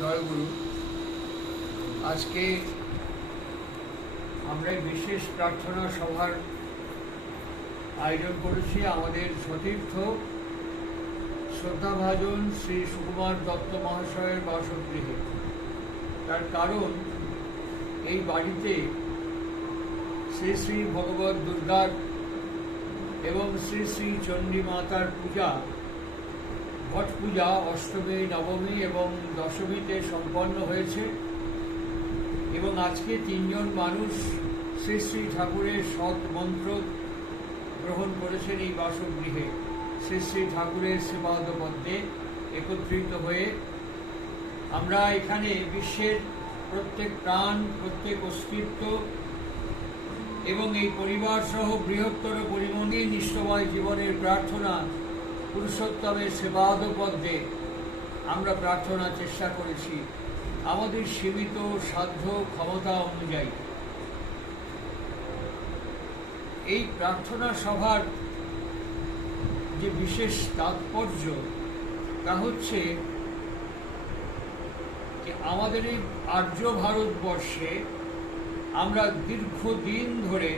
জয়গুরু। আজকে আমরা বিশেষ প্রার্থনা সভার আয়োজন করেছি আমাদের সতীর্থ শ্রদ্ধাভাজন শ্রী সুকুমার দত্ত মহাশয়ের বাসগৃহে। তার কারণ, এই বাড়িতে শ্রী শ্রী ভগবত দুর্গার এবং শ্রী শ্রী চণ্ডী মাতার পূজা, ঘট পূজা অষ্টমী, নবমী এবং দশমীতে সম্পন্ন হয়েছে এবং আজকে 3 জন মানুষ শ্রী শ্রী ঠাকুরের সৎ মন্ত্র গ্রহণ করেছেন এই বাসগৃহে। শ্রী শ্রী ঠাকুরের শ্রীপাদপদ্মে একত্রিত হয়ে আমরা এখানে বিশ্বের প্রত্যেক প্রাণ, প্রত্যেক অস্তিত্ব এবং এই পরিবার সহ বৃহত্তর পরিমণি নিষ্ঠময় জীবনের প্রার্থনা পুরুষোত্তমের সেবাদপদ্মে আমরা প্রার্থনা চেষ্টা করেছি আমাদের সীমিত সাধ্য ক্ষমতা অনুযায়ী। এই প্রার্থনা সভার যে বিশেষ তাৎপর্য তা হচ্ছে যে আমাদের এই আর্য ভারতবর্ষে আমরা দীর্ঘদিন ধরে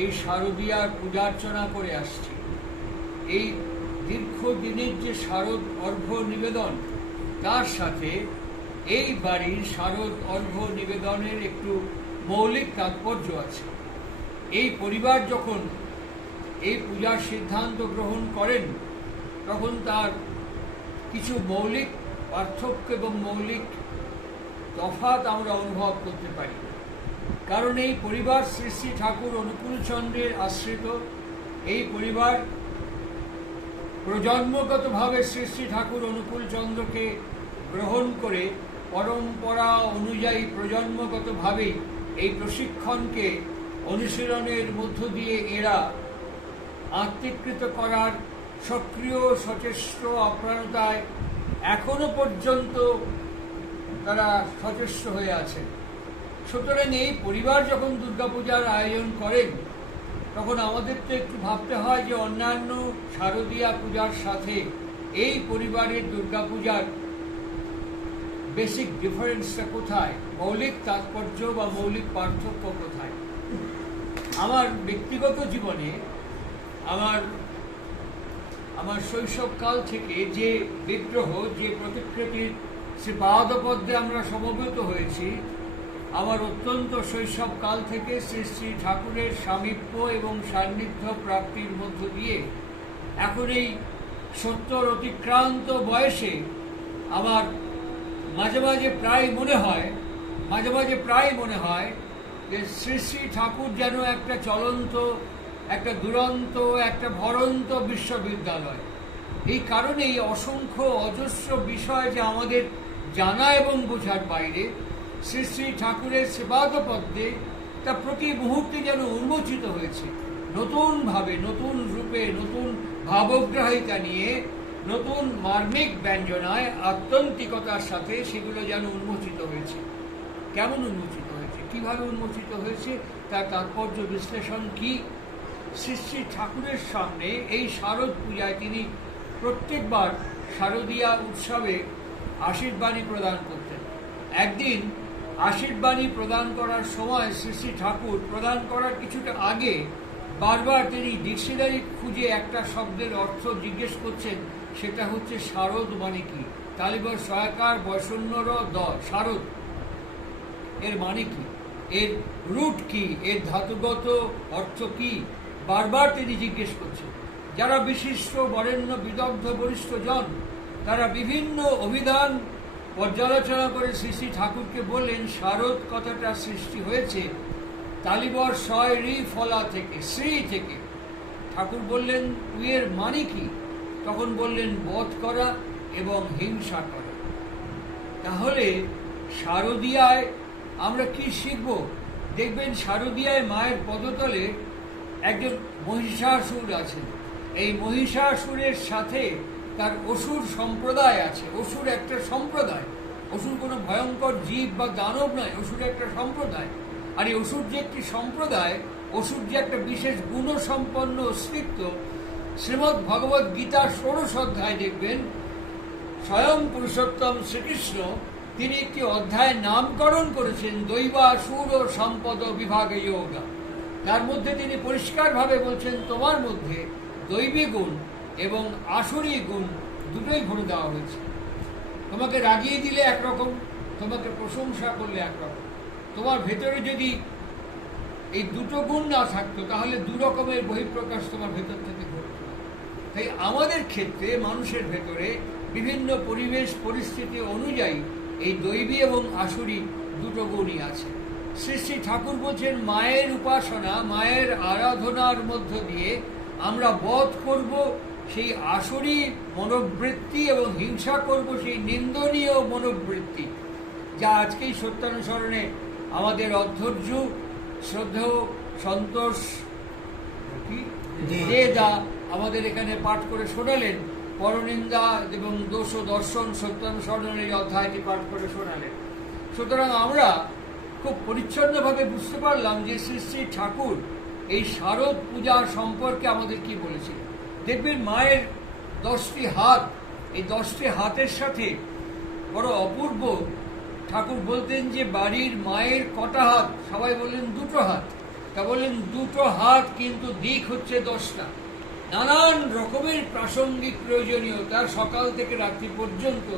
এই শারদীয়ার পূজার্চনা করে আসছি। এই দীর্ঘদিনের যে শারদ অর্ঘ্য নিবেদন, তার সাথে এই বাড়ির শারদ অর্ঘ্য নিবেদনের একটু মৌলিক তাৎপর্য আছে। এই পরিবার যখন এই পূজার সিদ্ধান্ত গ্রহণ করেন, তখন তার কিছু মৌলিক পার্থক্য এবং মৌলিক তফাৎ আমরা অনুভব করতে পারি। কারণ এই পরিবার শ্রী শ্রী ঠাকুর অনুকূলচন্দ্রের আশ্রিত। এই পরিবার প্রজন্মগতভাবে শ্রী শ্রী ঠাকুর অনুকূলচন্দ্রকে গ্রহণ করে পরম্পরা অনুযায়ী প্রজন্মগতভাবেই এই প্রশিক্ষণকে অনুশীলনের মধ্য দিয়ে এরা আত্মীকৃত করার সক্রিয় সচেষ্ট আপ্রাণতায় এখনো পর্যন্ত তারা সচেষ্ট হয়ে আছেন। সুতরাং এই পরিবার যখন দুর্গাপূজার আয়োজন করেন, তখন আমাদের তো একটু ভাবতে হয় যে অন্যান্য শারদীয়া পূজার সাথে এই পরিবারের দুর্গাপূজার বেসিক ডিফারেন্সটা কোথায়, মৌলিক তাৎপর্য বা মৌলিক পার্থক্য কোথায়। আমার ব্যক্তিগত জীবনে আমার শৈশবকাল থেকে যে বিগ্রহ, যে প্রতিকৃতির শ্রীপাদপদ্মে আমরা সমবেত হয়েছি, আমার অত্যন্ত শৈশবকাল থেকে শ্রী শ্রী ঠাকুরের সামীপ্য এবং সান্নিধ্য প্রাপ্তির মধ্য দিয়ে এখন এই 70 অতিক্রান্ত বয়সে আমার মাঝে মাঝে প্রায় মনে হয় যে শ্রী শ্রী ঠাকুর যেন একটা চলন্ত, একটা দুরন্ত, একটা ভরন্ত বিশ্ববিদ্যালয়। এই কারণেই অসংখ্য অজস্র বিষয় যে আমাদের জানা এবং বোঝার বাইরে, শ্রী শ্রী ঠাকুরের সেবাদপদ্মে তা প্রতি মুহূর্তে যেন উন্মোচিত হয়েছে নতুনভাবে, নতুন রূপে, নতুন ভাবগ্রাহিতা নিয়ে, নতুন মার্মিক ব্যঞ্জনায়, আত্যন্তিকতার সাথে সেগুলো যেন উন্মোচিত হয়েছে। কেমন উন্মোচিত হয়েছে, কিভাবে উন্মোচিত হয়েছে, তার তাৎপর্য বিশ্লেষণ কি? শ্রী শ্রী ঠাকুরের সামনে এই শারদ পূজায় তিনি প্রত্যেকবার শারদীয়া উৎসবে আশীর্বাণী প্রদান করতেন। একদিন আশীর্বাণী প্রদান করার সময় শ্রী শ্রী ঠাকুর প্রদান করার কিছুটা আগে বারবার তিনি ডিকশনারি খুঁজে একটা শব্দের অর্থ জিজ্ঞেস করছেন, সেটা হচ্ছে শারদ মানে কি। তালিবর সয়াকার বয়শূন্যর দ, শারদ এর মানে কি, এর রুট কি, এর ধাতুগত অর্থ কি, বারবার তিনি জিজ্ঞেস করছেন। যারা বিশিষ্ট বরেণ্য বিদগ্ধ বরিষ্ঠ জন, তারা বিভিন্ন অভিধান পর্যালোচনা করে শ্রী শ্রী ঠাকুরকে বললেন, শারদ কথাটা সৃষ্টি হয়েছে তালিবর শয় রি ফলা থেকে, শ্রী থেকে। ঠাকুর বললেন, তুই এর মানে কি? তখন বললেন, বধ করা এবং হিংসা করা। তাহলে শারদীয়ায় আমরা কি শিখব? দেখবেন শারদীয়ায় মায়ের পদতলে একজন মহিষাসুর আছেন। এই মহিষাসুরের সাথে তার অসুর সম্প্রদায় আছে। অসুর একটা সম্প্রদায়, অসুর কোনো ভয়ঙ্কর জীব বা দানব নয়, অসুর একটা সম্প্রদায়। আর এই অসুর যে একটি সম্প্রদায়, অসুর যে একটা বিশেষ গুণসম্পন্ন অস্তিত্ব, শ্রীমদ্ ভগবদ্ গীতার 16 অধ্যায় দেখবেন স্বয়ং পুরুষোত্তম শ্রীকৃষ্ণ তিনি একটি অধ্যায়ের নামকরণ করেছেন দৈবাসুর সম্পদ বিভাগে যোগা। তার মধ্যে তিনি পরিষ্কারভাবে বলছেন তোমার মধ্যে দৈবী গুণ এবং আসুরি গুণ দুটোই ভরে দেওয়া হয়েছে। তোমাকে রাগিয়ে দিলে একরকম, তোমাকে প্রশংসা করলে একরকম। তোমার ভেতরে যদি এই দুটো গুণ না থাকতো তাহলে দু রকমের বহিঃপ্রকাশ তোমার ভেতর থেকে ঘটত। তাই আমাদের ক্ষেত্রে মানুষের ভেতরে বিভিন্ন পরিবেশ পরিস্থিতি অনুযায়ী এই দৈবী এবং আসুরি দুটো গুণই আছে। শ্রী শ্রী ঠাকুর বলছেন মায়ের উপাসনা, মায়ের আরাধনার মধ্য দিয়ে আমরা বধ করব সেই আসুরি মনোবৃত্তি এবং হিংসা করব সেই নিন্দনীয় মনোবৃত্তি, যা আজকেই সত্যানুসরণে আমাদের অধ্যর্য শ্রদ্ধেয় সন্তোষ দা আমাদের এখানে পাঠ করে শোনালেন। পরনিন্দা এবং দোষ ও দর্শন সত্যানুসরণের এই অধ্যায়টি পাঠ করে শোনালেন। সুতরাং আমরা খুব পরিচ্ছন্নভাবে বুঝতে পারলাম যে শ্রী শ্রী ঠাকুর এই শারদ পূজা সম্পর্কে আমাদের কি বলেছিল। দেখবেন মায়ের 10টি হাত, এই 10টি হাতের সাথে বড় অপূর্ব। ঠাকুর বলতেন যে বাড়ির মায়ের কটা হাত? সবাই বললেন দুটো হাত। তা বললেন দুটো হাত কিন্তু দিক হচ্ছে 10টা। নানান রকমের প্রাসঙ্গিক প্রয়োজনীয়তা সকাল থেকে রাত্রি পর্যন্ত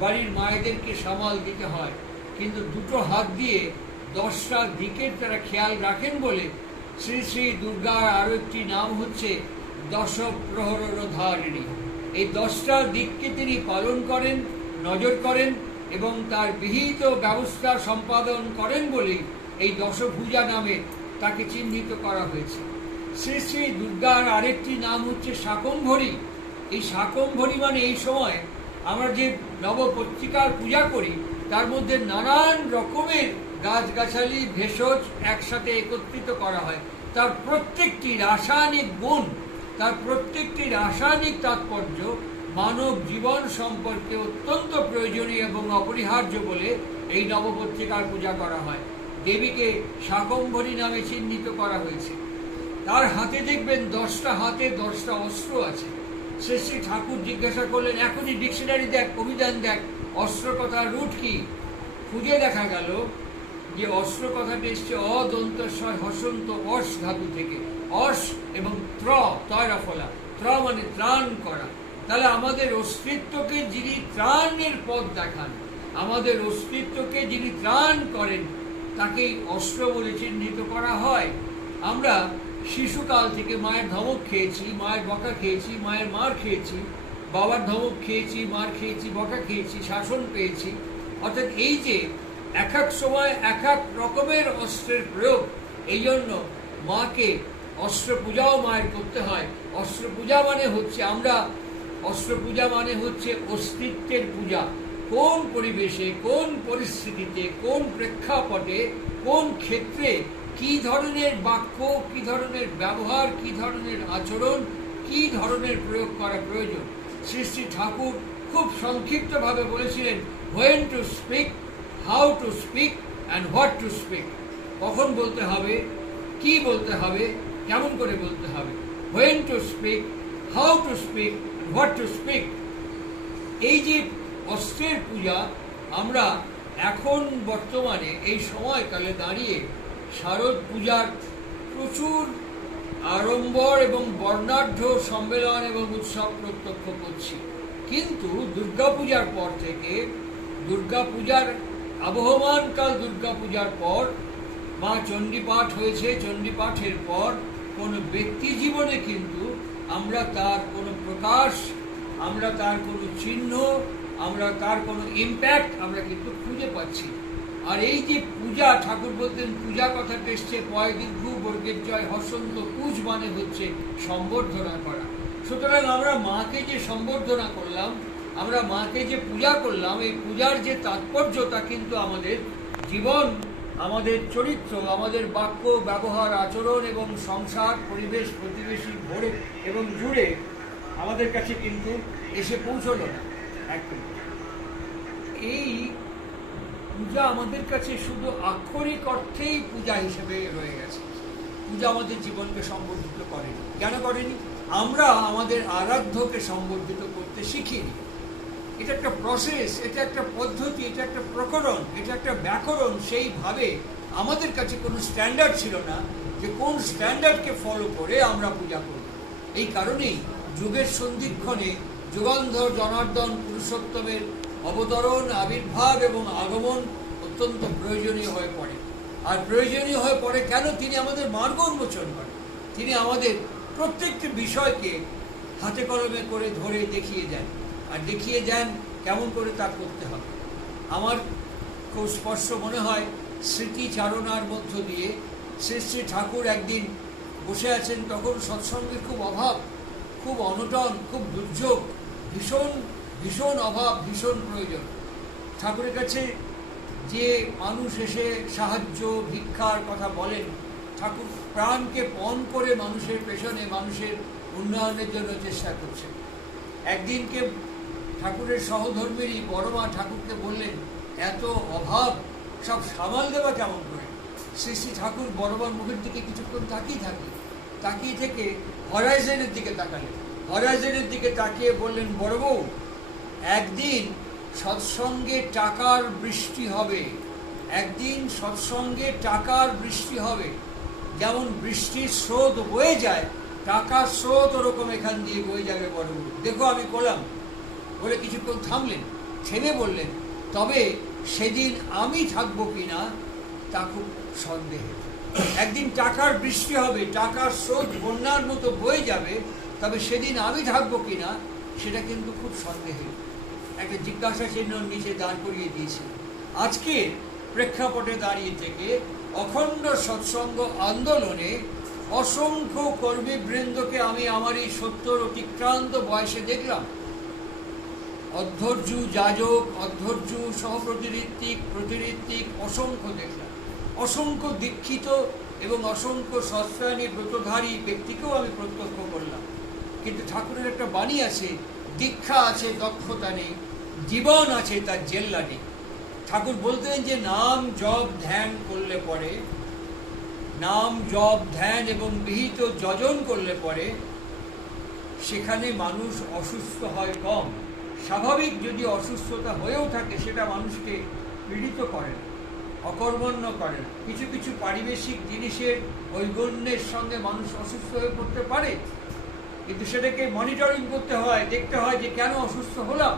বাড়ির মায়েদেরকে সামাল দিতে হয়, কিন্তু দুটো হাত দিয়ে 10টা দিকের তারা খেয়াল রাখেন বলে শ্রী শ্রী দুর্গার আরও একটি নাম হচ্ছে দশপ্রহরধারিণী। এই 10টা দিককে তিনি পালন করেন, নজর করেন এবং তার বিহিত ব্যবস্থা সম্পাদন করেন বলেই এই দশভুজা নামে তাকে চিহ্নিত করা হয়েছে। শ্রী শ্রী দুর্গার আরেকটি নাম হচ্ছে শাকম্ভরী। এই শাকম্ভরী মানে এই সময় আমরা যে নবপত্রিকার পূজা করি তার মধ্যে নানান রকমের গাছগাছালি ভেষজ একসাথে একত্রিত করা হয়। তার প্রত্যেকটি রাসায়নিক গুণ, তার প্রত্যেকটি রাসায়নিক তাৎপর্য মানব জীবন সম্পর্কে অত্যন্ত প্রয়োজনীয় এবং অপরিহার্য বলে এই নবপত্রিকার পূজা করা হয়। দেবীকে শাকম্ভরী নামে চিহ্নিত করা হয়েছে। তার হাতে দেখবেন 10টা হাতে 10টা অস্ত্র আছে। শ্রী শ্রী ঠাকুর জিজ্ঞাসা করলেন, এখনই ডিকশনারি দেখ, অভিধান দেখ, অস্ত্র কথার রুট কি? খুঁজে দেখা গেল যে অস্ত্র কথাটি এসছে অদন্তস্বয় হসন্ত অস ধাতু থেকে। অস এবং তয়রা ফলা, মানে ত্রাণ করা। তাহলে আমাদের অস্তিত্বকে যিনি ত্রাণের পথ দেখান, আমাদের অস্তিত্বকে যিনি ত্রাণ করেন, তাকেই অস্ত্র বলে চিহ্নিত করা হয়। আমরা শিশুকাল থেকে মায়ের ধমক খেয়েছি, মায়ের বকা খেয়েছি, মায়ের মার খেয়েছি, বাবার ধমক খেয়েছি, মার খেয়েছি, বকা খেয়েছি, শাসন পেয়েছি। অর্থাৎ এই যে এক এক সময় এক এক রকমের অস্ত্রের প্রয়োগ, এই জন্য মাকে অস্ত্র পূজাও মায়ের করতে হয়। অস্ত্র পূজা মানে হচ্ছে অস্তিত্বের পূজা। কোন পরিবেশে, কোন পরিস্থিতিতে, কোন প্রেক্ষাপটে, কোন ক্ষেত্রে কি ধরনের বাক্য, কি ধরনের ব্যবহার, কি ধরনের আচরণ, কি ধরনের প্রয়োগ করা প্রয়োজন। শ্রী শ্রী ঠাকুর খুব সংক্ষিপ্তভাবে বলেছিলেন, when to speak, how to speak and what to speak। কখন বলতে হবে, কি বলতে হবে, কেমন করে বলতে হবে। when to speak, how to speak, what to speak। এই যে অস্ত্রের পূজা আমরা এখন বর্তমানে এই সময়কালে দাঁড়িয়ে শারদ পূজার প্রচুর আড়ম্বর এবং বর্ণাঢ্য সম্মেলন এবং উৎসব প্রত্যক্ষ করছি। কিন্তু দুর্গাপূজার পর থেকে, দুর্গাপূজার আবহমানকাল দুর্গাপূজার পর মা চণ্ডীপাঠ হয়েছে। চণ্ডীপাঠের পর কোনো ব্যক্তি জীবনে কিন্তু আমরা তার কোনো প্রকাশ, আমরা তার কোনো চিহ্ন, আমরা তার কোনো ইম্প্যাক্ট আমরা কিন্তু খুঁজে পাচ্ছি। আর এই যে পূজা, ঠাকুর বলতেন পূজা কথাটা এসছে পয় দীর্ঘ বর্গের জয় হসন্ত, পূজ মানে হচ্ছে সম্বর্ধনা করা। সুতরাং আমরা মাকে যে সম্বর্ধনা করলাম, আমরা মাকে যে পূজা করলাম, এই পূজার যে তাৎপর্য তা কিন্তু আমাদের জীবন, আমাদের চরিত্র, আমাদের বাক্য, ব্যবহার, আচরণ এবং সংসার, পরিবেশ, প্রতিবেশী ভরে এবং জুড়ে আমাদের কাছে কিন্তু এসে পৌঁছলো না। এই পূজা আমাদের কাছে শুধু আক্ষরিক অর্থেই পূজা হিসেবে রয়ে গেছে। পূজা আমাদের জীবনকে সম্বর্ধিত করেনি। কেন করেনি? আমরা আমাদের আরাধ্যকে সম্বর্ধিত করতে শিখিনি। এটা একটা প্রসেস, এটা একটা পদ্ধতি, এটা একটা উচ্চারণ, এটা একটা ব্যাকরণ, সেইভাবে আমাদের কাছে কোনো স্ট্যান্ডার্ড ছিল না যে কোন স্ট্যান্ডার্ডকে ফলো করে আমরা পূজা করব। এই কারণেই যুগের সন্ধিক্ষণে যুগান্ধর জনার্দন পুরুষোত্তমের অবতরণ, আবির্ভাব এবং আগমন অত্যন্ত প্রয়োজনীয় হয়ে পড়ে। আর প্রয়োজনীয় হয়ে পড়ে কেন? তিনি আমাদের মার্গ উন্মোচন করেন। তিনি আমাদের প্রত্যেকটি বিষয়কে হাতে কলমে করে ধরে দেখিয়ে দেন, আর দেখিয়ে দেন কেমন করে তা করতে হবে। আমার খুব স্পষ্ট মনে হয় স্মৃতিচারণার মধ্য দিয়ে শ্রী শ্রী ঠাকুর একদিন বসে আছেন, তখন সৎসঙ্গের খুব অভাব, খুব অনটন, খুব দুর্যোগ, ভীষণ ভীষণ অভাব, ভীষণ প্রয়োজন। ঠাকুরের কাছে যে মানুষ এসে সাহায্য ভিক্ষার কথা বলেন, ঠাকুর প্রাণকে পণ করে মানুষের পেছনে, মানুষের উন্নয়নের জন্য চেষ্টা করছেন। একদিনকে ঠাকুরের সহধর্মীরই বড় মা ঠাকুরকে বললেন, এত অভাব সব সামাল দেওয়া কেমন করে? শ্রী শ্রী ঠাকুর বড় মার মুখের দিকে কিছুক্ষণ তাকিয়ে থেকে হরাইজনের দিকে তাকালেন। হরাইজনের দিকে তাকিয়ে বললেন, বড় বউ, একদিন সৎসঙ্গে টাকার বৃষ্টি হবে, একদিন সৎসঙ্গে টাকার বৃষ্টি হবে। যেমন বৃষ্টির স্রোত বয়ে যায়, টাকার স্রোত ওরকম এখান দিয়ে বয়ে যাবে বড় বউ, দেখো আমি করলাম। বলে কিছুক্ষণ থামলেন, থেমে বললেন, তবে সেদিন আমি থাকবো কিনা তা খুব সন্দেহে। একদিন টাকার বৃষ্টি হবে, টাকার স্রোত বন্যার মতো বয়ে যাবে, তবে সেদিন আমি থাকবো কিনা সেটা কিন্তু খুব সন্দেহে। একটা জিজ্ঞাসা চিহ্ন নিচে দাঁড় করিয়ে দিয়েছে। আজকে প্রেক্ষাপটে দাঁড়িয়ে থেকে অখণ্ড সৎসঙ্গ আন্দোলনে অসংখ্য কর্মীবৃন্দকে আমি আমার এই 70 অতিক্রান্ত বয়সে দেখলাম। অধ্যর্য যাজক, অধ্যর্য প্রতিঋত্বিক অসংখ্য দেখলাম। অসংখ্য দীক্ষিত এবং অসংখ্য সৎসায়নী ব্রতধারী ব্যক্তিকেও আমি প্রত্যক্ষ করলাম। কিন্তু ঠাকুরের একটা বাণী আছে, দীক্ষা আছে দক্ষতা নেই, জীবন আছে তার জেল্লা নেই। ঠাকুর বলতেন যে নাম জপ ধ্যান করলে পরে, নাম জপ ধ্যান এবং বিহিত যজন করলে পরে সেখানে মানুষ অসুস্থ হয় কম। স্বাভাবিক যদি অসুস্থতা হয়েও থাকে সেটা মানুষকে পীড়িত করে না, অকর্মণ্য করে না। কিছু কিছু পারিবেশিক জিনিসের ঐগুণ্যের সঙ্গে মানুষ অসুস্থ হয়ে পড়তে পারে, কিন্তু সেটাকে মনিটরিং করতে হয়, দেখতে হয় যে কেন অসুস্থ হলাম।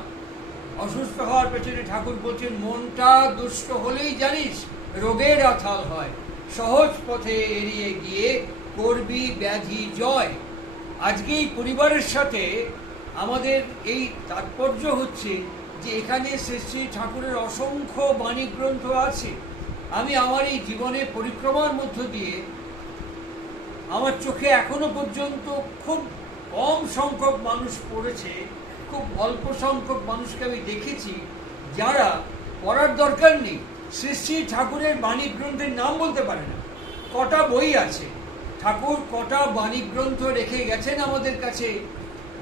অসুস্থ হওয়ার পেছনে ঠাকুর বলছেন, মনটা দুষ্ট হলেই জানিস রোগের আথাল হয়, সহজ পথে এড়িয়ে গিয়ে করবি ব্যাধি জয়। আজকে এই পরিবারের সাথে আমাদের এই তাৎপর্য হচ্ছে যে এখানে শ্রী শ্রী ঠাকুরের অসংখ্য বাণী গ্রন্থ আছে। আমি আমার এই জীবনে পরিক্রমার মধ্য দিয়ে আমার চোখে এখনো পর্যন্ত খুব কম সংখ্যক মানুষ পড়েছে, খুব অল্প সংখ্যক মানুষকে আমি দেখেছি যারা পড়ার দরকার নেই শ্রী শ্রী ঠাকুরের বাণী গ্রন্থের নাম বলতে পারে না। কটা বই আছে, ঠাকুর কটা বাণী গ্রন্থ রেখে গেছেন আমাদের কাছে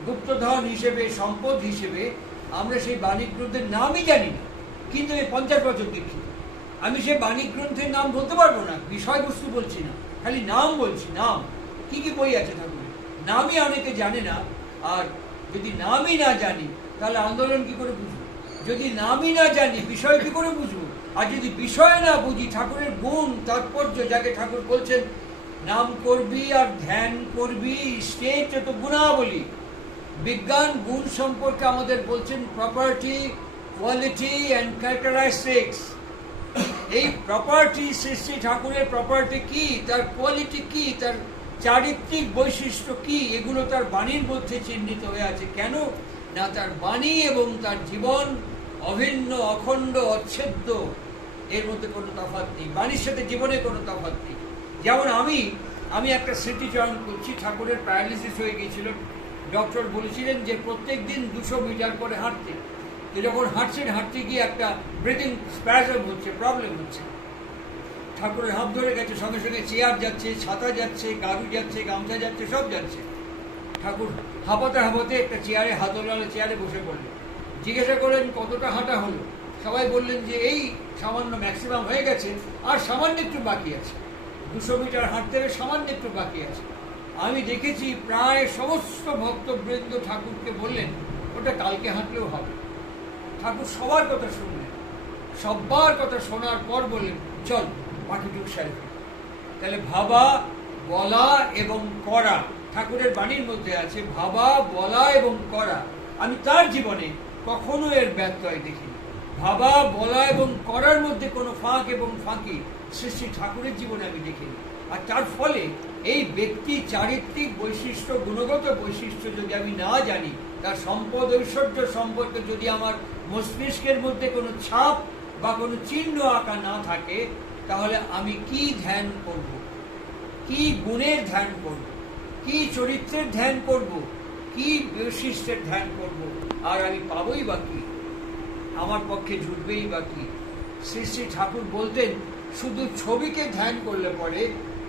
গুপ্তধন হিসেবে, সম্পদ হিসেবে, আমরা সেই বাণী গ্রন্থের নামই জানি না। কিন্তু এই 50 বছর দেখি আমি সেই বাণী গ্রন্থের নাম বলতে পারবো না, বিষয়বস্তু বলছি না, খালি নাম বলছি। নাম কি কি বই আছে ঠাকুরের, নামই অনেকে জানে না। আর যদি নামই না জানি তাহলে আন্দোলন কি করে বুঝবো? যদি নামই না জানি বিষয় কি করে বুঝবো? আর যদি বিষয় না বুঝি ঠাকুরের গুণ তাৎপর্য, যাকে ঠাকুর বলছেন নাম করবি আর ধ্যান করবি, স্টেট তো গুণাবলী। বিজ্ঞান গুণ সম্পর্কে আমাদের বলছেন প্রপার্টি, কোয়ালিটি অ্যান্ড ক্যারেক্টারিস্টিক্স। এই প্রপার্টি, শ্রী শ্রী ঠাকুরের প্রপার্টি কি, তার কোয়ালিটি কি, তার চারিত্রিক বৈশিষ্ট্য কি, এগুলো তার বাণীর মধ্যে চিহ্নিত হয়ে আছে। কেন না তার বাণী এবং তার জীবন অভিন্ন, অখণ্ড, অচ্ছেদ্য, এর মধ্যে কোনো তফাৎ নেই। বাণীর সাথে জীবনে কোনো তফাৎ নেই। যেমন আমি একটা স্মৃতিচয়ন করছি, ঠাকুরের প্যারালিসিস হয়ে গিয়েছিল। ডক্টর বলেছিলেন যে প্রত্যেক দিন 200 মিটার করে হাঁটতে। যখন হাঁটতে গিয়ে একটা ব্রিদিং স্প্যাজম হচ্ছে, প্রবলেম হচ্ছে। ঠাকুরের হাত ধরে গেছে, সঙ্গে সঙ্গে চেয়ার যাচ্ছে, ছাতা যাচ্ছে, গাড়ু যাচ্ছে, গামছা যাচ্ছে, সব যাচ্ছে। ঠাকুর হাঁপাতে একটা চেয়ারে, হাতওয়ালা চেয়ারে বসে পড়লেন। জিজ্ঞাসা করলেন কতটা হাঁটা হলো? সবাই বললেন যে এই সামান্য, ম্যাক্সিমাম হয়ে গেছে, আর সামান্য একটু বাকি আছে, 200 মিটার হাঁটতে হবে, সামান্য একটু বাকি আছে। আমি দেখেছি প্রায় সমস্ত ভক্তবৃন্দ ঠাকুরকে বললেন ওটা কালকে হাঁটলেও হবে। ঠাকুর সবার কথা শুনলেন, সব্বার কথা শোনার পর বললেন, চল বাকিটুকু সেরে। তাহলে ভাবা, বলা এবং করা, ঠাকুরের বাণীর মধ্যে আছে ভাবা, বলা এবং করা। আমি তার জীবনে কখনো এর ব্যত্যয় দেখিনি। ভাবা, বলা এবং করার মধ্যে কোনো ফাঁক এবং ফাঁকি শ্রী শ্রী ঠাকুরের জীবনে আমি দেখিনি। আর তার ফলে এই ব্যক্তি চারিত্রিক বৈশিষ্ট্য, গুণগত বৈশিষ্ট্য যদি আমি না জানি, তার সম্পদ ঐশ্বর্য সম্পর্কে যদি আমার মস্তিষ্কের মধ্যে কোনো ছাপ বা কোনো চিহ্ন আঁকা না থাকে, তাহলে আমি কি ধ্যান করব, কি গুণের ধ্যান করব, কি চরিত্রের ধ্যান করব, কি বৈশিষ্ট্যের ধ্যান করব, আর আমি পাবই বা কি, আমার পক্ষে জুটবেই বা কি। শ্রী শ্রী ঠাকুর বলতেন, শুধু ছবিকে ধ্যান করলে পরে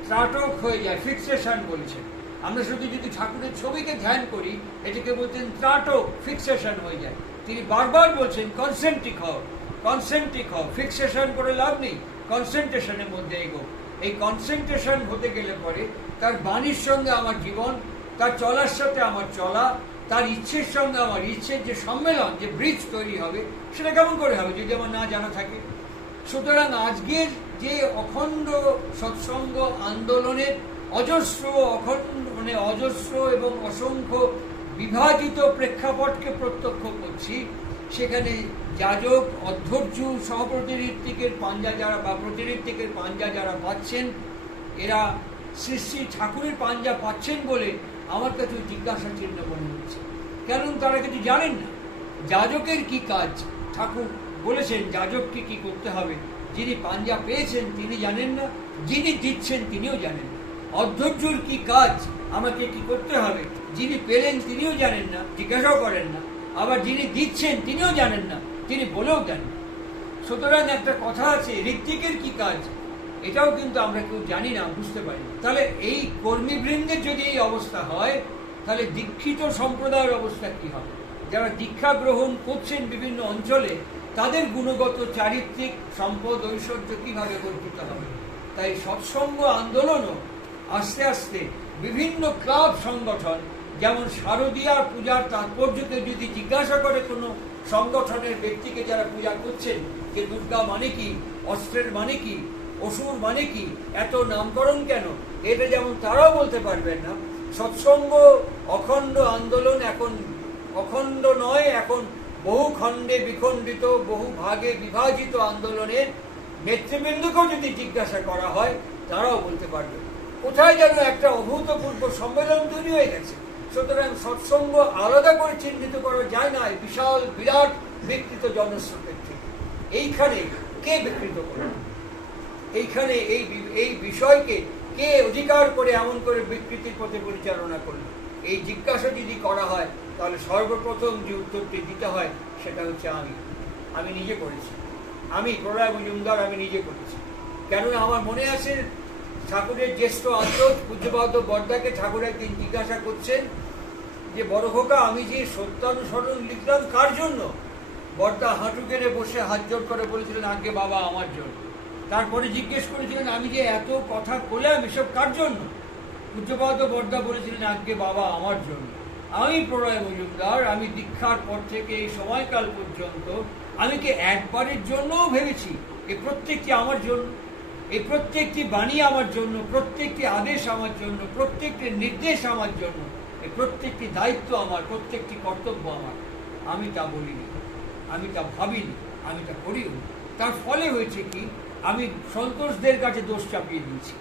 ত্রাটক হয়ে যায়, ফিক্সেশন বলছেন। আমরা শুধু যদি ঠাকুরের ছবিকে ধ্যান করি, এটাকে বলতেন ত্রাটক, ফিক্সেশন হয়ে যায়। তিনি বারবার বলছেন কনসেন্ট্রিক হও, কনসেন্ট্রিক হও, ফিক্সেশন করে লাভ নেই, কনসেন্ট্রেশনের মধ্যে এগো। এই কনসেন্ট্রেশন হতে গেলে পরে তার বাণীর সঙ্গে আমার জীবন, তার চলার সাথে আমার চলা, তার ইচ্ছের সঙ্গে আমার ইচ্ছের যে সম্মেলন, যে ব্রিজ তৈরি হবে, সেটা কেমন করে হবে যদি আমার না জানা থাকে। সুতরাং আজকের যে অখণ্ড সৎসঙ্গ আন্দোলনের অজস্র অজস্র এবং অসংখ্য বিভাজিত প্রেক্ষাপটকে প্রত্যক্ষ করছি, সেখানে যাজক, অধ্যর্যু, সহপ্রতিনিধিকের পাঞ্জা যারা বা প্রতিনিধিকের পাঞ্জা যারা পাচ্ছেন, এরা শ্রী শ্রী ঠাকুরের পাঞ্জা পাচ্ছেন বলে আমার কাছে জিজ্ঞাসা চিহ্ন মনে হচ্ছে। কারণ তারা কিছু জানেন না যাজকের কি কাজ। ঠাকুর বলেছেন যাজককে কি করতে হবে, যিনি পাঞ্জা পেয়েছেন তিনি জানেন না, যিনি দিচ্ছেন তিনিও জানেন না। অধ্যর্যুর কি কাজ, আমাকে কি করতে হবে, যিনি পেলেন তিনিও জানেন না, জিজ্ঞাসাও করেন না। আবার যিনি দিচ্ছেন তিনিও জানেন না, তিনি বলেও দেন না। সুতরাং একটা কথা আছে, ঋত্বিকের কি কাজ, এটাও কিন্তু আমরা কেউ জানি না, বুঝতে পারি না। তাহলে এই কর্মীবৃন্দের যদি এই অবস্থা হয়, তাহলে দীক্ষিত সম্প্রদায়ের অবস্থা কি হবে? যারা দীক্ষা গ্রহণ করছেন বিভিন্ন অঞ্চলে, তাদের গুণগত চারিত্রিক সম্পদ ঐশ্বর্য কিভাবে গঠিত হবে? তাই সৎসঙ্গ আন্দোলনও আস্তে আস্তে বিভিন্ন ক্লাব সংগঠন, যেমন শারদীয়ার পূজার তাৎপর্যকে যদি জিজ্ঞাসা করে কোনো সংগঠনের ব্যক্তিকে যারা পূজা করছেন, যে দুর্গা মানে কি, অস্ত্রের মানে কি, অসুর মানে কি, এত নামকরণ কেন, এটা যেমন তারাও বলতে পারবেন না। সৎসঙ্গ অখণ্ড আন্দোলন এখন অখণ্ড নয়, এখন বহু খণ্ডে বিখণ্ডিত, বহু ভাগে বিভাজিত আন্দোলনের নেতৃবৃন্দকেও যদি জিজ্ঞাসা করা হয়, তারাও বলতে পারবে কোথায় যেন একটা অভূতপূর্ব সম্মেলন তৈরি হয়ে গেছে। সুতরাং সৎসঙ্গ আলাদা করে চিহ্নিত করা যায় না বিশাল বিরাট বিকৃত জনস্রোতের থেকে। এইখানে কে বিকৃত করে, এইখানে এই বিষয়কে কে অধিকার করে এমন করে বিকৃতির পথে পরিচালনা করলো, এই জিজ্ঞাসা যদি করা হয়, তাহলে সর্বপ্রথম যে উত্তরটি দিতে হয় সেটা হচ্ছে আমি নিজে করেছি। আমি প্রলয় মজুমদার, আমি নিজে করেছি। কেননা আমার মনে আছে ঠাকুরের জ্যেষ্ঠ আত্মজ পূজ্যপাদ বর্দাকে ঠাকুর একদিন জিজ্ঞাসা করছেন যে, বড় খোকা, আমি যে সত্যানুসরণ লিখলাম কার জন্য? বর্দা হাঁটু গেড়ে বসে হাত জোড় করে বলেছিলেন, আগে বাবা আমার জন্য। তারপরে জিজ্ঞেস করেছিলেন, আমি যে এত কথা বললাম এসব কার জন্য? পূজ্যপাদ বর্দা বলেছিলেন, আগে বাবা আমার জন্য। আমি প্রলয় মজুমদার, আমি দীক্ষার পর থেকে এই সময়কাল পর্যন্ত আমি কি একবারের জন্যও ভেবেছি এই প্রত্যেকটি আমার জন্য, এই প্রত্যেকটি বাণী আমার জন্য, প্রত্যেকটি আদেশ আমার জন্য, প্রত্যেকটি নির্দেশ আমার জন্য, এই প্রত্যেকটি দায়িত্ব আমার, প্রত্যেকটি কর্তব্য আমার? আমি তা বলিনি, আমি তা ভাবিনি, আমি তা করিও। তার ফলে হয়েছে কি, আমি সন্তোষদের কাছে দোষ চাপিয়ে দিয়েছি,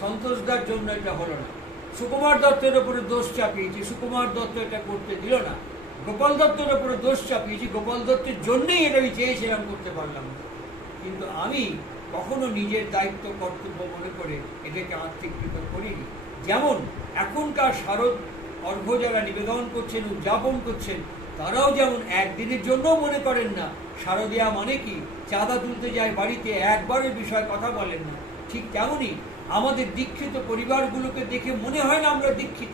সন্তোষদার জন্য এটা হলো না। সুকুমার দত্তের ওপরে দোষ চাপিয়েছি, সুকুমার দত্ত এটা করতে দিল না। গোপাল দত্তের ওপরে দোষ চাপিয়েছি, গোপাল দত্তের জন্যই এটা আমি চেয়েছিলাম, করতে পারলাম না। কিন্তু আমি কখনো নিজের দায়িত্ব কর্তব্য মনে করে এটাকে আত্মীকৃত করিনি। যেমন এখনকার শারদ অর্ঘ্য যারা নিবেদন করছেন, উদযাপন করছেন, তারাও যেমন একদিনের জন্যও মনে করেন না শারদীয়া মানে কি, চাঁদা তুলতে যায় বাড়িতে, একবারের বিষয়ে কথা বলেন না, ঠিক তেমনই আমাদের দীক্ষিত পরিবারগুলোকে দেখে মনে হয় না আমরা দীক্ষিত।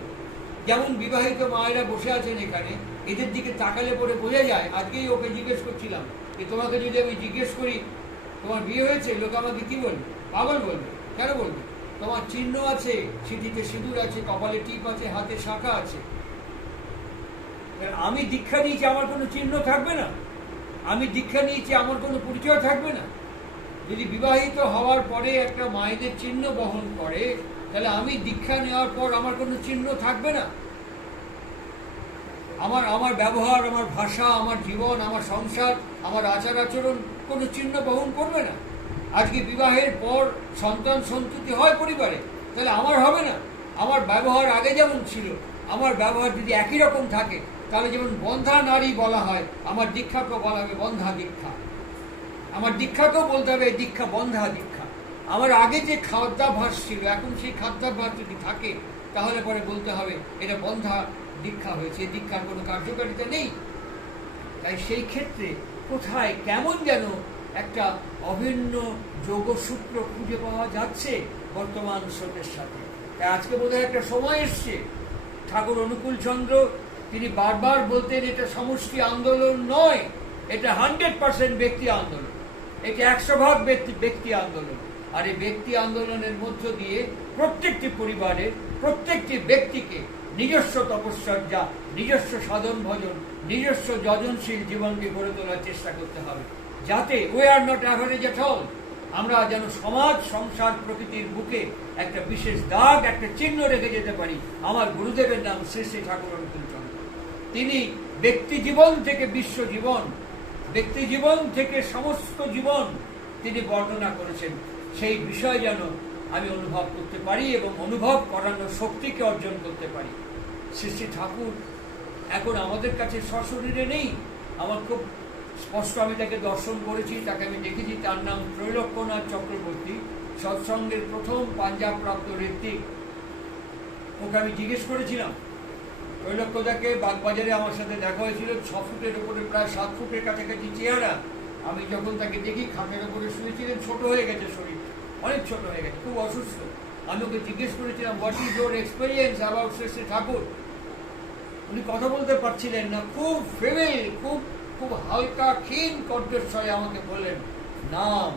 যেমন বিবাহিত মায়েরা বসে আছেন এখানে, এদের দিকে তাকালে পরে বোঝা যায়। আজকেই ওকে জিজ্ঞেস করছিলাম যে, তোমাকে যদি আমি জিজ্ঞেস করি তোমার বিয়ে হয়েছে, লোক আমাকে কি বলবে? পাগল বলবে। কেন বলবে? তোমার চিহ্ন আছে, সিঁথিতে সিঁদুর আছে, কপালে টিপ আছে, হাতে শাখা আছে। আমি দীক্ষা নিয়েছি, আমার কোনো চিহ্ন থাকবে না? আমি দীক্ষা নিয়েছি আমার কোনো পরিচয় থাকবে না? যদি বিবাহিত হওয়ার পরে একটা মায়েদের চিহ্ন বহন করে, তাহলে আমি দীক্ষা নেওয়ার পর আমার কোনো চিহ্ন থাকবে না? আমার ব্যবহার, আমার ভাষা, আমার জীবন, আমার সংসার, আমার আচার আচরণ কোনো চিহ্ন বহন করবে না? আজকে বিবাহের পর সন্তান সন্ততি হয় পরিবারে, তাহলে আমার হবে না? আমার ব্যবহার আগে যেমন ছিল, আমার ব্যবহার যদি একই রকম থাকে, তাহলে যেমন বন্ধা নারী বলা হয়, আমার দীক্ষাকেও বলা হবে বন্ধা দীক্ষা। আমার দীক্ষাকেও বলতে হবে দীক্ষা বন্ধা দীক্ষা। আমার আগে যে খাদ্যাভ্যাস ছিল, এখন সেই খাদ্যাভ্যাস যদি থাকে, তাহলে পরে বলতে হবে এটা বন্ধা দীক্ষা হয়েছে, দীক্ষার কোনো কার্যকারিতা নেই। তাই সেই ক্ষেত্রে কোথায় কেমন যেন একটা অভিন্ন যোগসূত্র খুঁজে পাওয়া যাচ্ছে বর্তমান স্রোতের সাথে। তাই আজকে বোধহয় একটা সময় এসছে, ঠাকুর অনুকূল চন্দ্র তিনি বারবার বলতেন এটা সমষ্টি আন্দোলন নয়, এটা 100% ব্যক্তি আন্দোলন, এটা 100% ব্যক্তি আন্দোলন। আর এই ব্যক্তি আন্দোলনের মধ্য দিয়ে প্রত্যেকটি পরিবারের প্রত্যেকটি ব্যক্তিকে নিজস্ব তপস্যা, নিজস্ব সাধন ভজন, নিজস্ব যজনশীল জীবনকে গড়ে তোলার চেষ্টা করতে হবে, যাতে we are not average at all. আমরা যেন সমাজ, সংসার, প্রকৃতির বুকে একটা বিশেষ দাগ, একটা চিহ্ন রেখে যেতে পারি। আমার গুরুদেবের নাম শ্রী শ্রী ঠাকুর অনুকূল চন্দ্র। তিনি ব্যক্তি জীবন থেকে বিশ্ব জীবন, ব্যক্তি জীবন থেকে সমস্ত জীবন তিনি বর্ণনা করেছেন। সেই বিষয় যেন আমি অনুভব করতে পারি এবং অনুভব করানোর শক্তিকে অর্জন করতে পারি। শ্রী শ্রী ঠাকুর এখন আমাদের কাছে সশরীরে নেই। আমার খুব স্পষ্ট, আমি তাকে দর্শন করেছি, তাকে আমি দেখেছি। তার নাম ত্রৈলোক্যনাথ চক্রবর্তী, সৎসঙ্গের প্রথম পাঞ্জাব প্রাপ্ত ঋত্বিক। ওকে আমি জিজ্ঞেস করেছিলাম, ত্রৈলোক্যদাকে বাগবাজারে আমার সাথে দেখা হয়েছিল, 6 ফুটের উপরে, প্রায় 7 ফুটের কাছাকাছি চেহারা। আমি যখন তাকে দেখি খাটের উপরে শুয়েছিলেন, ছোট হয়ে গেছে শরীর, অনেক ছোট হয়ে গেছে, খুব অসুস্থ। আমি ওকে জিজ্ঞেস করেছিলাম, what is your experience about Shri Shri Thakur? উনি কথা বলতে পারছিলেন না, খুব ফেমেল, খুব হালকা ক্ষীণ কণ্ঠস্বরে আমাকে বললেন নাম,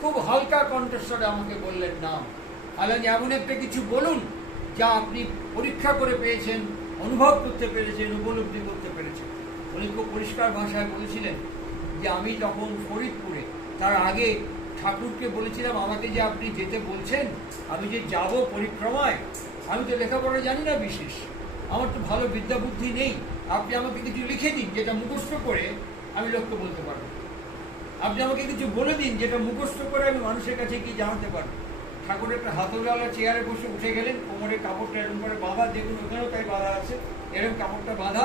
খুব হালকা কণ্ঠস্বরে আমাকে বললেন নাম। আলাদা এমন একটা কিছু বলুন যা আপনি পরীক্ষা করে পেয়েছেন, অনুভব করতে পেরেছেন, উপলব্ধি করতে পেরেছেন। উনি খুব পরিষ্কার ভাষায় বলেছিলেন যে আমি যখন ফরিদপুরে, তার আগে ঠাকুরকে বলেছিলাম আমাকে যে আপনি যেতে বলছেন, আমি যে যাব পরিক্রমায়, আমি তো লেখাপড়া জানি না বিশেষ, আমার তো ভালো বিদ্যা বুদ্ধি নেই, আপনি আমাকে কিছু লিখে দিন যেটা মুখস্থ করে আমি লোককে বলতে পারবো। আপনি আমাকে কিছু বলে দিন যেটা মুখস্থ করে আমি মানুষের কাছে কি জানাতে পারবো। ঠাকুর একটা হাতলওয়ালা চেয়ারে বসে উঠে গেলেন, কোমরের কাপড়টা এরকম করে বাঁধা, দেখুন ওখানেও তাই বাঁধা আছে, এরকম কাপড়টা বাঁধা,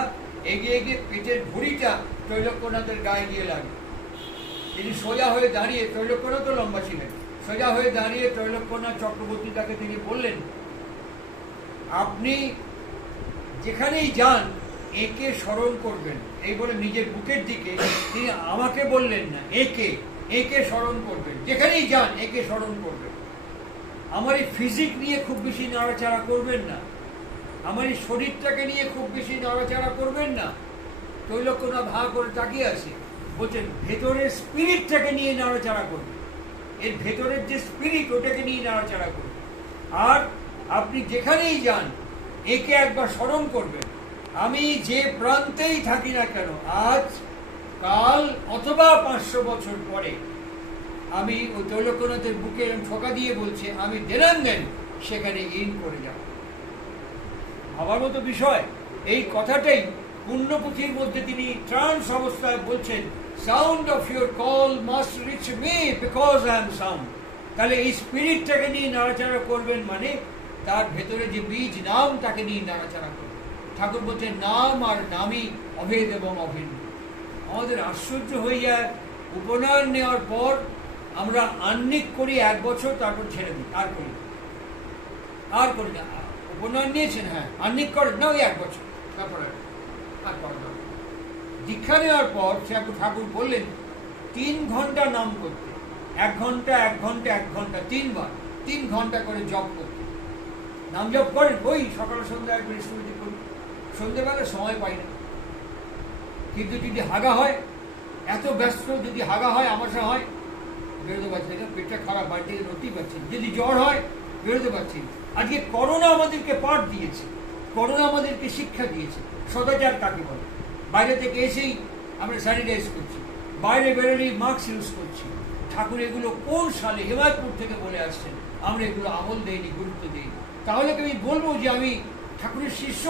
এগিয়ে গিয়ে পেটের ভুঁড়িটা ত্রৈলোক্যনাথের গায়ে গিয়ে লাগে। তিনি সোজা হয়ে দাঁড়িয়ে, ত্রৈলোক্যনাথ তো লম্বা ছিলেন, সোজা হয়ে দাঁড়িয়ে ত্রৈলোক্যনাথ চক্রবর্তী তাকে তিনি বললেন, আপনি যেখানেই যান একে স্মরণ করবেন। এই বলে নিজের বুকের দিকে, তিনি আমাকে বললেন না, একে স্মরণ করবেন, যেখানেই যান একে স্মরণ করবেন। আমার এই ফিজিক নিয়ে খুব বেশি নাড়াচাড়া করবেন না, আমার এই শরীরটাকে নিয়ে খুব বেশি নাড়াচাড়া করবেন না। ত্রৈলোক্যনাথ ভা করে তাকিয়ে আছে, বলছেন ভেতরের স্পিরিটটাকে নিয়ে নাড়াচাড়া করবেন, এর ভেতরের যে স্পিরিট ওটাকে নিয়ে নাড়াচাড়া করবেন। আর আপনি যেখানেই যান একে একবার স্মরণ করবেন। আমি যে প্রান্তেই থাকি না কেন, আজ, কাল অথবা 500 বছর পরে, আমি ওই ত্রৈলোক্যনাথের বুকে ঠোকা দিয়ে বলছে, আমি দেন সেখানে ইন করে যাব। ভাবার মতো বিষয়। এই কথাটাই পুণ্যপুঁথির মধ্যে তিনি ট্রান্স অবস্থায় বলছেন, sound of your call must rich me because I am sound. তাহলে এই স্পিরিটটাকে নিয়ে নাড়াচাড়া করবেন, মানে তার ভেতরে যে বীজ নাম, তাকে নিয়ে নাড়াচাড়া করবেন। ঠাকুর বলছেন নাম আর নামই অভেদ এবং অভিন্ন। আমাদের আশ্চর্য হয়ে যায়, উপনয়ন নেওয়ার পর আমরা আহ্নিক করি 1 বছর, তারপর ছেড়ে দিই, আর করি না। উপনয়ন নিয়েছেন, হ্যাঁ, আহ্নিক করেন না ওই 1 বছর, তারপরে আর করেন না। দীক্ষা নেওয়ার পর ঠাকুর বললেন 3 ঘন্টা নাম করতে, 1 ঘন্টা 1 ঘন্টা 1 ঘন্টা 3 বার, 3 ঘন্টা করে জপ করতে। নাম জপ করেন, ওই সকাল সন্ধ্যা একবার স্মৃতি করি, সন্ধ্যেবেলা সময় পাই না। কিন্তু যদি হাগা হয়, এত ব্যস্ত, যদি হাগা হয়, আমাশা হয়, বেরোতে পারছি না, পেটটা খারাপ, বাড়ি থেকে রুটি পাচ্ছি, যদি জ্বর হয় বেরোতে পারছি না। আজকে করোনা আমাদেরকে পাঠ দিয়েছে, করোনা আমাদেরকে শিক্ষা দিয়েছে সদাচার কাকে বলে। বাইরে থেকে এসেই আমরা স্যানিটাইজ করছি, বাইরে বেরোলেই মাস্ক ইউজ করছি। ঠাকুর এগুলো কোন সালে হেমায়তপুর থেকে বলে আসছেন, আমরা এগুলো আমল দেইনি, গুরুত্ব দিইনি। তাহলে কি আমি বলবো যে আমি ঠাকুরের শিষ্য?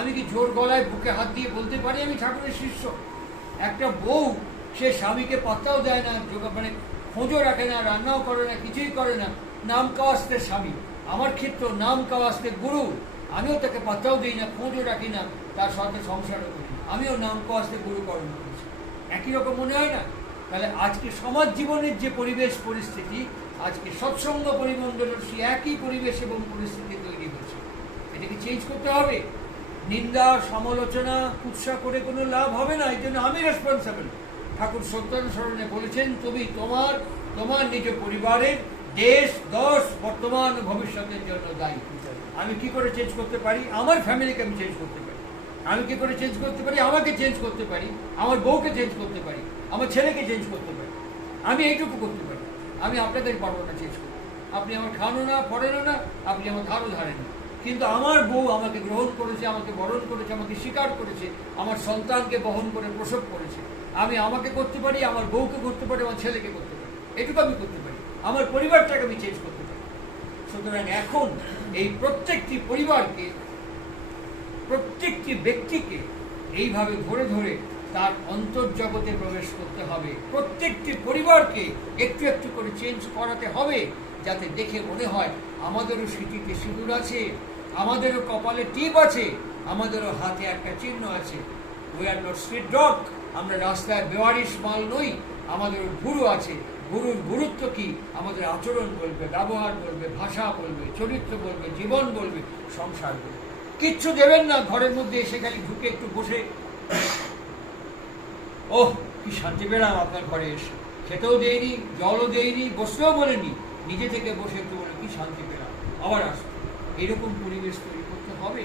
আমি কি জোর গলায় বুকে হাত দিয়ে বলতে পারি আমি ঠাকুরের শিষ্য? একটা বউ সে স্বামীকে পাত্তাও দেয় না, মানে খোঁজও রাখে না, রান্নাও করে না, কিছুই করে না, নাম কাওয়াস্তে স্বামী। আমার ক্ষেত্রে নাম কাওয়াস্তে গুরু, আমিও তাকে পাত্তাও দিই না, খোঁজও রাখি না, তার সাথে সংসারও করি না, আমিও নাম কাওয়াস্তে গুরুকরণ করেছি। একই রকম মনে হয় না? তাহলে আজকে সমাজ জীবনের যে পরিবেশ পরিস্থিতি, আজকে সৎসঙ্গ পরিমণ্ডলের সেই একই পরিবেশ এবং পরিস্থিতি তৈরি হচ্ছে, এটাকে চেঞ্জ করতে হবে। নিন্দা, সমালোচনা, কুৎসা করে কোনো লাভ হবে না, এই জন্য আমি রেসপন্সিবল। ঠাকুর সত্যানুসরণে বলেছেন, তুমি তোমার নিজ পরিবারের, দেশ, দশ, বর্তমান ভবিষ্যতের জন্য দায়ী। আমি কি করে চেঞ্জ করতে পারি? আমার ফ্যামিলিকে আমি চেঞ্জ করতে পারি। আমি কি করে চেঞ্জ করতে পারি? আমাকে চেঞ্জ করতে পারি, আমার বউকে চেঞ্জ করতে পারি, আমার ছেলেকে চেঞ্জ করতে পারি। আমি এইটুকু করতে পারি। আমি আপনাদের পারবো না চেঞ্জ করতে। আপনি আমার খানো না, পড়েনও না, আপনি আমার ধারও ধারেন না, কিন্তু আমার বউ আমাকে গ্রহণ করেছে, আমাকে বরণ করেছে, আমাকে স্বীকার করেছে, আমার সন্তানকে বহন করে প্রসব করেছে। আমি আমাকে করতে পারি, আমার বউকে করতে পারি, আমার ছেলেকে করতে পারি, এটুকু আমি করতে পারি। আমার পরিবারটাকে আমি চেঞ্জ করতে পারি। সুতরাং এখন এই প্রত্যেকটি পরিবারকে, প্রত্যেকটি ব্যক্তিকে এইভাবে ধরে ধরে তার অন্তর্জগতে প্রবেশ করতে হবে। প্রত্যেকটি পরিবারকে একটু একটু করে চেঞ্জ করাতে হবে, যাতে দেখে মনে হয় আমাদেরও স্মৃতিতে সিঁদুর আছে, আমাদেরও কপালে টিপ আছে, আমাদেরও হাতে একটা চিহ্ন আছে। We are not street dog, আমরা রাস্তায় বেওয়ারিশ মাল নই, আমাদেরও গুরু আছে। গুরুর গুরুত্ব কি? আমাদের আচরণ বলবে, ব্যবহার বলবে, ভাষা বলবে, চরিত্র বলবে, জীবন বলবে, সংসার বলবে। কিচ্ছু দেবেন না ঘরের মধ্যে এসে খালি ঢুকে একটু বসে, ওহ কি শান্তি পেলাম আপনার ঘরে এসে, খেতেও দেয়নি, জলও দেয়নি, বসতেও বলেনি, নিজে থেকে বসে একটু বলে কি শান্তি পেলাম, আবার আসবো। এইরকম পরিবেশ তৈরি করতে হবে।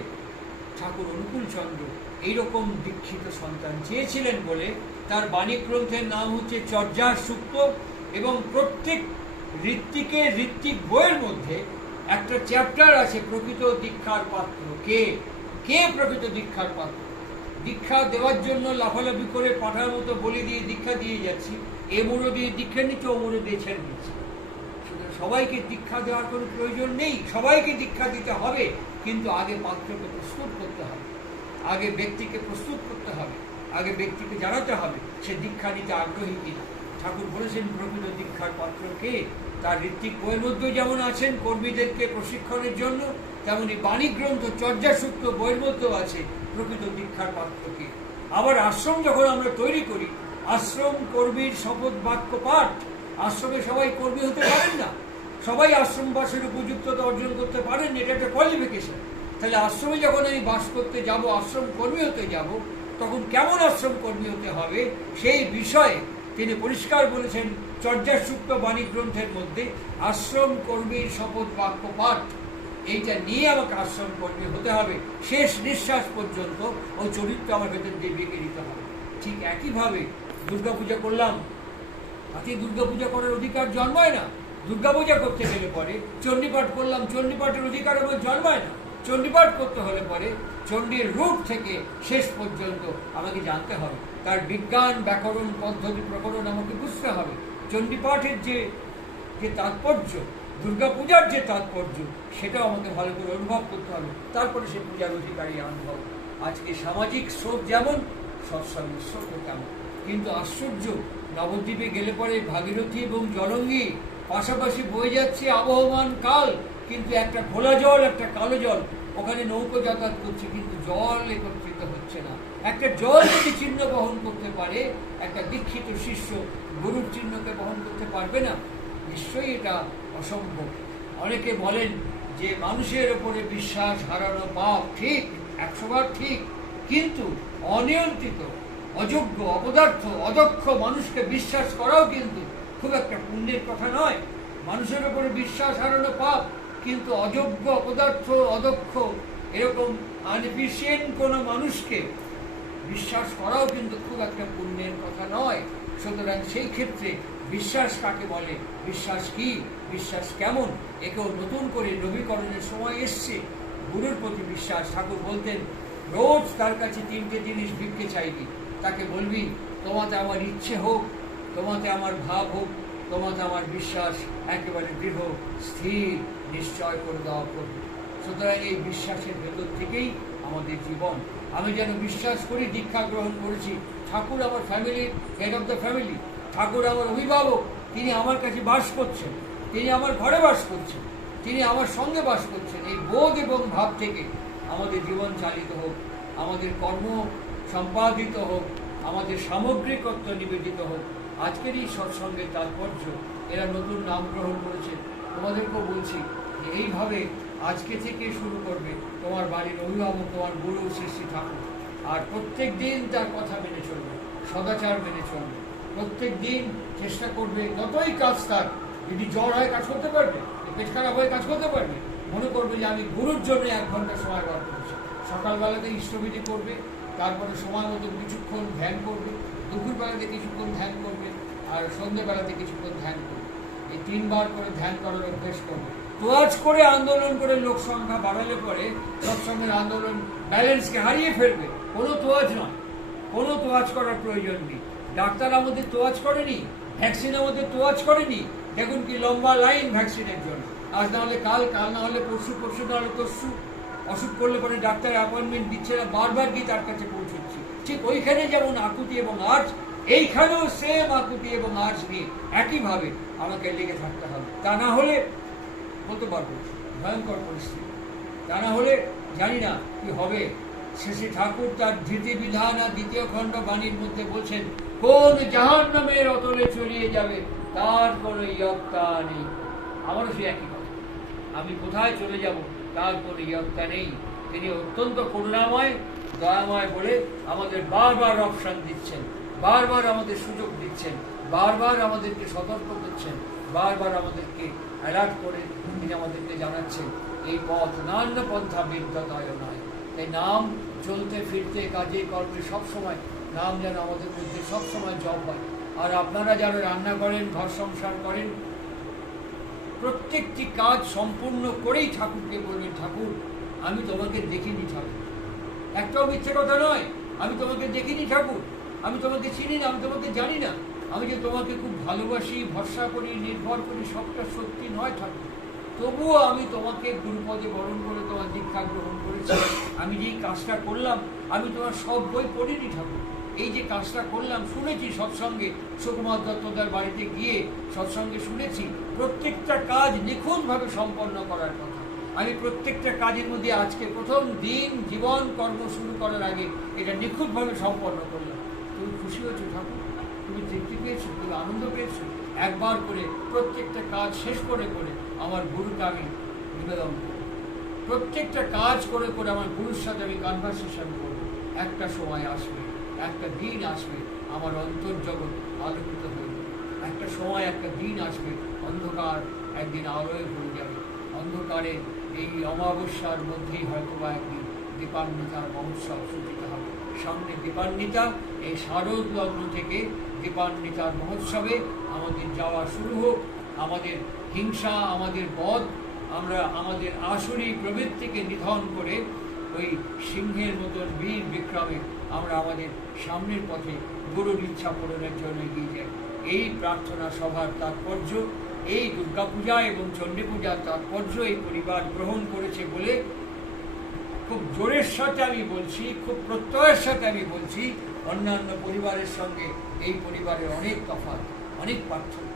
ঠাকুর অনুকূল চন্দ্র এইরকম দীক্ষিত সন্তান চেয়েছিলেন বলে তার বাণী গ্রন্থের নাম হচ্ছে চর্যার সূক্ত, এবং প্রত্যেক ঋত্বিক বইয়ের মধ্যে একটা চ্যাপ্টার আছে প্রকৃত দীক্ষার পাত্র কে। কে প্রকৃত দীক্ষার পাত্র? দীক্ষা দেওয়ার জন্য লাফালাফি করে পাঠার মতো বলি দিয়ে দীক্ষা দিয়ে যাচ্ছি, এ মুড়ো দিয়ে দীক্ষা নিচ্ছে, ও মুড়ো দিয়ে ছেড়ে দিচ্ছি। সবাইকে দীক্ষা দেওয়ার কোনো প্রয়োজন নেই, সবাইকে দীক্ষা দিতে হবে, কিন্তু আগে পাত্রকে প্রস্তুত করতে হবে, আগে ব্যক্তিকে প্রস্তুত করতে হবে, আগে ব্যক্তিকে জানাতে হবে সে দীক্ষা নিতে আগ্রহী কিনা। ঠাকুর বলেছেন প্রকৃত দীক্ষার পাত্র কে। তার ঋত্বিক বইয়ের মধ্যেও যেমন আছেন কর্মীদেরকে প্রশিক্ষণের জন্য, তেমনি বাণী গ্রন্থ চর্যা সূক্ত বইয়ের মধ্যেও আছে প্রকৃত দীক্ষার পাত্র কে। আবার আশ্রম যখন আমরা তৈরি করি, আশ্রম কর্মীর শপথ বাক্য পাঠ। আশ্রমে সবাই কর্মী হতে পারেন না, সবাই আশ্রমবাসের উপযুক্ততা অর্জন করতে পারেন, এটা একটা কোয়ালিফিকেশন। তাহলে আশ্রমে যখন আমি বাস করতে যাব, আশ্রম কর্মী হতে যাব, তখন কেমন আশ্রম কর্মী হতে হবে সেই বিষয়ে তিনি পরিষ্কার বলেছেন চর্যার সূক্ত বাণী গ্রন্থের মধ্যে। আশ্রম কর্মীর শপথ বাক্য পাঠ, এইটা নিয়ে আমাকে আশ্রম কর্মী হতে হবে, শেষ নিঃশ্বাস পর্যন্ত ওই চরিত্র আমার ভেতর দিয়ে বেঁকে দিতে হবে। ঠিক একইভাবে দুর্গাপূজা করলাম, তাতে দুর্গাপূজা করার অধিকার জন্মায় না। দুর্গাপূজা করতে গেলে পরে চণ্ডীপাঠ করলাম, চণ্ডীপাঠের অধিকার আমার জন্মায় না। চণ্ডীপাঠ করতে হলে পরে চণ্ডীর রূপ থেকে শেষ পর্যন্ত আমাকে জানতে হবে, তার বিজ্ঞান, ব্যাকরণ, পদ্ধতি, প্রকরণ আমাকে বুঝতে হবে। চণ্ডীপাঠের যে তাৎপর্য, দুর্গাপূজার যে তাৎপর্য, সেটাও আমাকে ভালো করে অনুভব করতে হবে, তারপরে সে পূজার অধিকারী অনুভব। আজকে সামাজিক স্রোত যেমন, সৎসঙ্গের স্রোত তেমন। কিন্তু আশ্চর্য, নবদ্বীপে গেলে পরে ভাগীরথী এবং জলঙ্গি পাশাপাশি বয়ে যাচ্ছে আবহমান কাল, কিন্তু একটা ঘোলা জল, একটা কালো জল, ওখানে নৌকো যাতায়াত করছে, কিন্তু জল একত্রিত হচ্ছে না। একটা জল যদি চিহ্ন বহন করতে পারে, একটা দীক্ষিত শিষ্য গুরুর চিহ্নকে বহন করতে পারবে না? নিশ্চয়ই এটা অসম্ভব। অনেকে বলেন যে মানুষের ওপরে বিশ্বাস হারানো পাপ, ঠিক, 100বার ঠিক, কিন্তু অনিয়ন্ত্রিত, অযোগ্য, অপদার্থ, অদক্ষ মানুষকে বিশ্বাস করাও কিন্তু খুব একটা পুণ্যের কথা নয়। মানুষের ওপরে বিশ্বাস হারানো পাপ, কিন্তু অযোগ্য, অপদার্থ, অদক্ষ, এরকম আনএফিশিয়েন্ট কোনো মানুষকে বিশ্বাস করাও কিন্তু খুব একটা পুণ্যের কথা নয়। সুতরাং সেই ক্ষেত্রে বিশ্বাস কাকে বলে, বিশ্বাস কি, বিশ্বাস কেমন, একেও নতুন করে নবীকরণের সময় এসছে। গুরুর প্রতি বিশ্বাস, ঠাকুর বলতেন রোজ তার কাছে 3টে জিনিস ভিক্ষে চাইবি, তাকে বলবি তোমাতে আমার ইচ্ছে হোক, তোমাতে আমার ভাব হোক, তোমাতে আমার বিশ্বাস একেবারে দৃঢ় স্থির নিশ্চয় করে দেওয়া করবে। সুতরাং এই বিশ্বাসের ভেতর থেকেই আমাদের জীবন। আমি যেন বিশ্বাস করি, দীক্ষা গ্রহণ করেছি, ঠাকুর আমার ফ্যামিলির হেড অফ দ্য ফ্যামিলি, ঠাকুর আমার অভিভাবক, তিনি আমার কাছে বাস করছেন, তিনি আমার ঘরে বাস করছেন, তিনি আমার সঙ্গে বাস করছেন। এই বোধ এবং ভাব থেকে আমাদের জীবন চালিত হোক, আমাদের কর্ম সম্পাদিত হোক, আমাদের সামগ্রিকত্ব নিবেদিত হোক। আজকের এই সৎসঙ্গের তাৎপর্য, এরা নতুন নাম গ্রহণ করেছে, তোমাদেরকেও বলছি যে এইভাবে আজকে থেকে শুরু করবে তোমার বাড়ির অভিভাবক, তোমার গুরু শ্রী শ্রী ঠাকুর। আর প্রত্যেক দিন তার কথা মেনে চলবে, সদাচার মেনে চলবে, প্রত্যেক দিন চেষ্টা করবে, যতই কাজ তার, যদি জ্বর হয় কাজ করতে পারবে, পেট খারাপ হয়ে কাজ করতে পারবে, মনে করবে যে আমি গুরুর জন্য 1 ঘন্টা সময় বার করেছি। সকালবেলাতে ইষ্টবিধি করবে, তারপরে সময় মতো কিছুক্ষণ ধ্যান করবে, দুপুরবেলাতে কিছুক্ষণ ধ্যান করবে, আর সন্ধ্যেবেলাতে কিছুক্ষণ ধ্যান করবে। এই 3 বার করে ধ্যান করার অভ্যেস করবে। তোয়াজ করে আন্দোলন করে লোক সংখ্যা বাড়ালে পরে সৎসঙ্গের আন্দোলন ব্যালেন্সকে হারিয়ে ফেলবে। কোনো তোয়াজ নয়, কোনো তোয়াজ করার প্রয়োজন নেই। ডাক্তার আমাদের তোয়াজ করেনি, ভ্যাকসিন আমাদের তোয়াজ করেনি। দেখুন কি লম্বা লাইন ভ্যাকসিনের জন্য, আজ না হলে কাল, কাল না হলে পরশু, পরশু না হলে তরশু। অসুখ করলে পরে ডাক্তার অ্যাপয়েন্টমেন্ট দিচ্ছে না, বারবার গিয়ে তার কাছে পৌঁছচ্ছি। ঠিক ওইখানে যেমন আকুতি এবং আর্জ, এইখানেও সেম আকুতি এবং আর্জ নিয়ে একইভাবে আমাকে লেগে থাকতে হবে। তা না হলে বলতে পারবো ভয়ঙ্কর পরিস্থিতি, তা না হলে জানি না কি হবে। শেষে ঠাকুর তার ধৃতি বিধান আর 2য় খণ্ড বাণীর মধ্যে বলছেন, কোন জাহান্নামের অতলে চলিয়ে যাবে তার কোনো ইয়ত্তা নেই। আমারও সে একই কথা, আমি কোথায় চলে যাব তার কোনো ইয়ত্তা নেই। তিনি অত্যন্ত করুণাময়, দয়াময় বলে আমাদের বারবার অপশন দিচ্ছেন, বারবার আমাদের সুযোগ দিচ্ছেন, বারবার আমাদেরকে সতর্ক করছেন, বারবার আমাদেরকে অ্যালার্ট করে তিনি আমাদেরকে জানাচ্ছেন এই পথ নান্য পন্থা বিদ্যতায় নয়। তাই নাম চলতে ফিরতে কাজে কর্মে সবসময় নাম যেন আমাদের মধ্যে সবসময় জপ হয়। আর আপনারা যারা রান্না করেন, ঘর সংসার করেন, প্রত্যেকটি কাজ সম্পূর্ণ করেই ঠাকুরকে বলবেন, ঠাকুর আমি তোমাকে দেখিনি ঠাকুর, একটাও মিথ্যে কথা নয়, আমি তোমাকে দেখিনি ঠাকুর, আমি তোমাকে চিনি না, আমি তোমাকে জানি না, আমি যে তোমাকে খুব ভালোবাসি, ভরসা করি, নির্ভর করি, সবটা সত্যি নয় ঠাকুর, তবুও আমি তোমাকে গুরুপদে বরণ করে তোমার দীক্ষা গ্রহণ করেছি। আমি যেই কাজটা করলাম, আমি তোমার সব বই পড়িনি ঠাকুর, এই যে কাজটা করলাম, শুনেছি সৎসঙ্গে, সুকুমার দত্তদার বাড়িতে গিয়ে সৎসঙ্গে শুনেছি প্রত্যেকটা কাজ নিখুঁতভাবে সম্পন্ন করার কথা। আমি প্রত্যেকটা কাজের মধ্যে আজকে প্রথম দিন জীবন কর্ম শুরু করার আগে এটা নিখুঁতভাবে সম্পন্ন করলাম। তুমি খুশি হয়েছো ঠাকুর, তুমি তৃপ্তি পেয়েছো, তুমি আনন্দ পেয়েছো। একবার করে প্রত্যেকটা কাজ শেষ করে করে আমার গুরুকে আমি নিবেদন করব, প্রত্যেকটা কাজ করে করে আমার গুরুর সাথে আমি কনভারসেশন করব। একটা সময় আসবে, একটা দিন আসবে, আমার অন্তর্জগৎ আলোকিত হয়ে যাবে। একটা সময়, একটা দিন আসবে, অন্ধকার একদিন আলোয় ভরে যাবে। অন্ধকারে এই অমাবস্যার মধ্যেই হয়তো বা একদিন দীপান্বিতার মহোৎসব সূচিত হবে। সামনে দীপান্বিতা, এই শারদ লগ্ন থেকে দীপান্বিতার মহোৎসবে আমাদের যাওয়া শুরু হোক। আমাদের হিংসা, আমাদের বধ, আমরা আমাদের আসুরি প্রবৃত্তিকে নিধন করে ওই সিংহের মতন বীর বিক্রমে আমরা আমাদের সামনের পথে গুরুর ইচ্ছা পূরণের জন্য এগিয়ে যাই। এই প্রার্থনা সভার তাৎপর্য, এই দুর্গাপূজা এবং চণ্ডী পূজার তাৎপর্য এই পরিবার গ্রহণ করেছে বলে খুব জোরের সাথে আমি বলছি, খুব প্রত্যয়ের সাথে আমি বলছি, অন্যান্য পরিবারের সঙ্গে এই পরিবারের অনেক তফাৎ, অনেক পার্থক্য,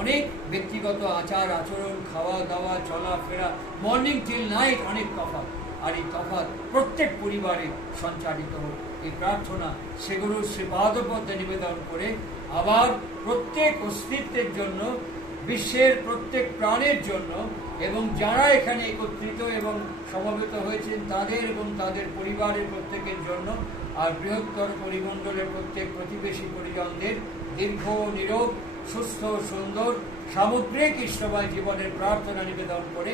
অনেক ব্যক্তিগত আচার আচরণ, খাওয়া দাওয়া, চলাফেরা, মর্নিং টিল নাইট অনেক তফাৎ। আর এই তফাৎ প্রত্যেক পরিবারে সঞ্চারিত হোক এই প্রার্থনা সেগুলোর সে পাদপদ্মে নিবেদন করে আবার প্রত্যেক অস্তিত্বের জন্য, বিশ্বের প্রত্যেক প্রাণের জন্য এবং যারা এখানে একত্রিত এবং সমবেত হয়েছেন তাদের এবং তাদের পরিবারের প্রত্যেকের জন্য, আর বৃহত্তর পরিমণ্ডলের প্রত্যেক প্রতিবেশী পরিজনদের দীর্ঘ, নীরব, সুস্থ, সুন্দর, সামগ্রিক ইষ্টময় জীবনের প্রার্থনা নিবেদন করে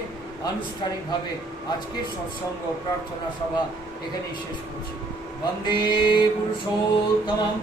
আনুষ্ঠানিকভাবে আজকের সৎসঙ্গ প্রার্থনা সভা এখানেই শেষ করছি। বন্দে পুরুষোত্তমম।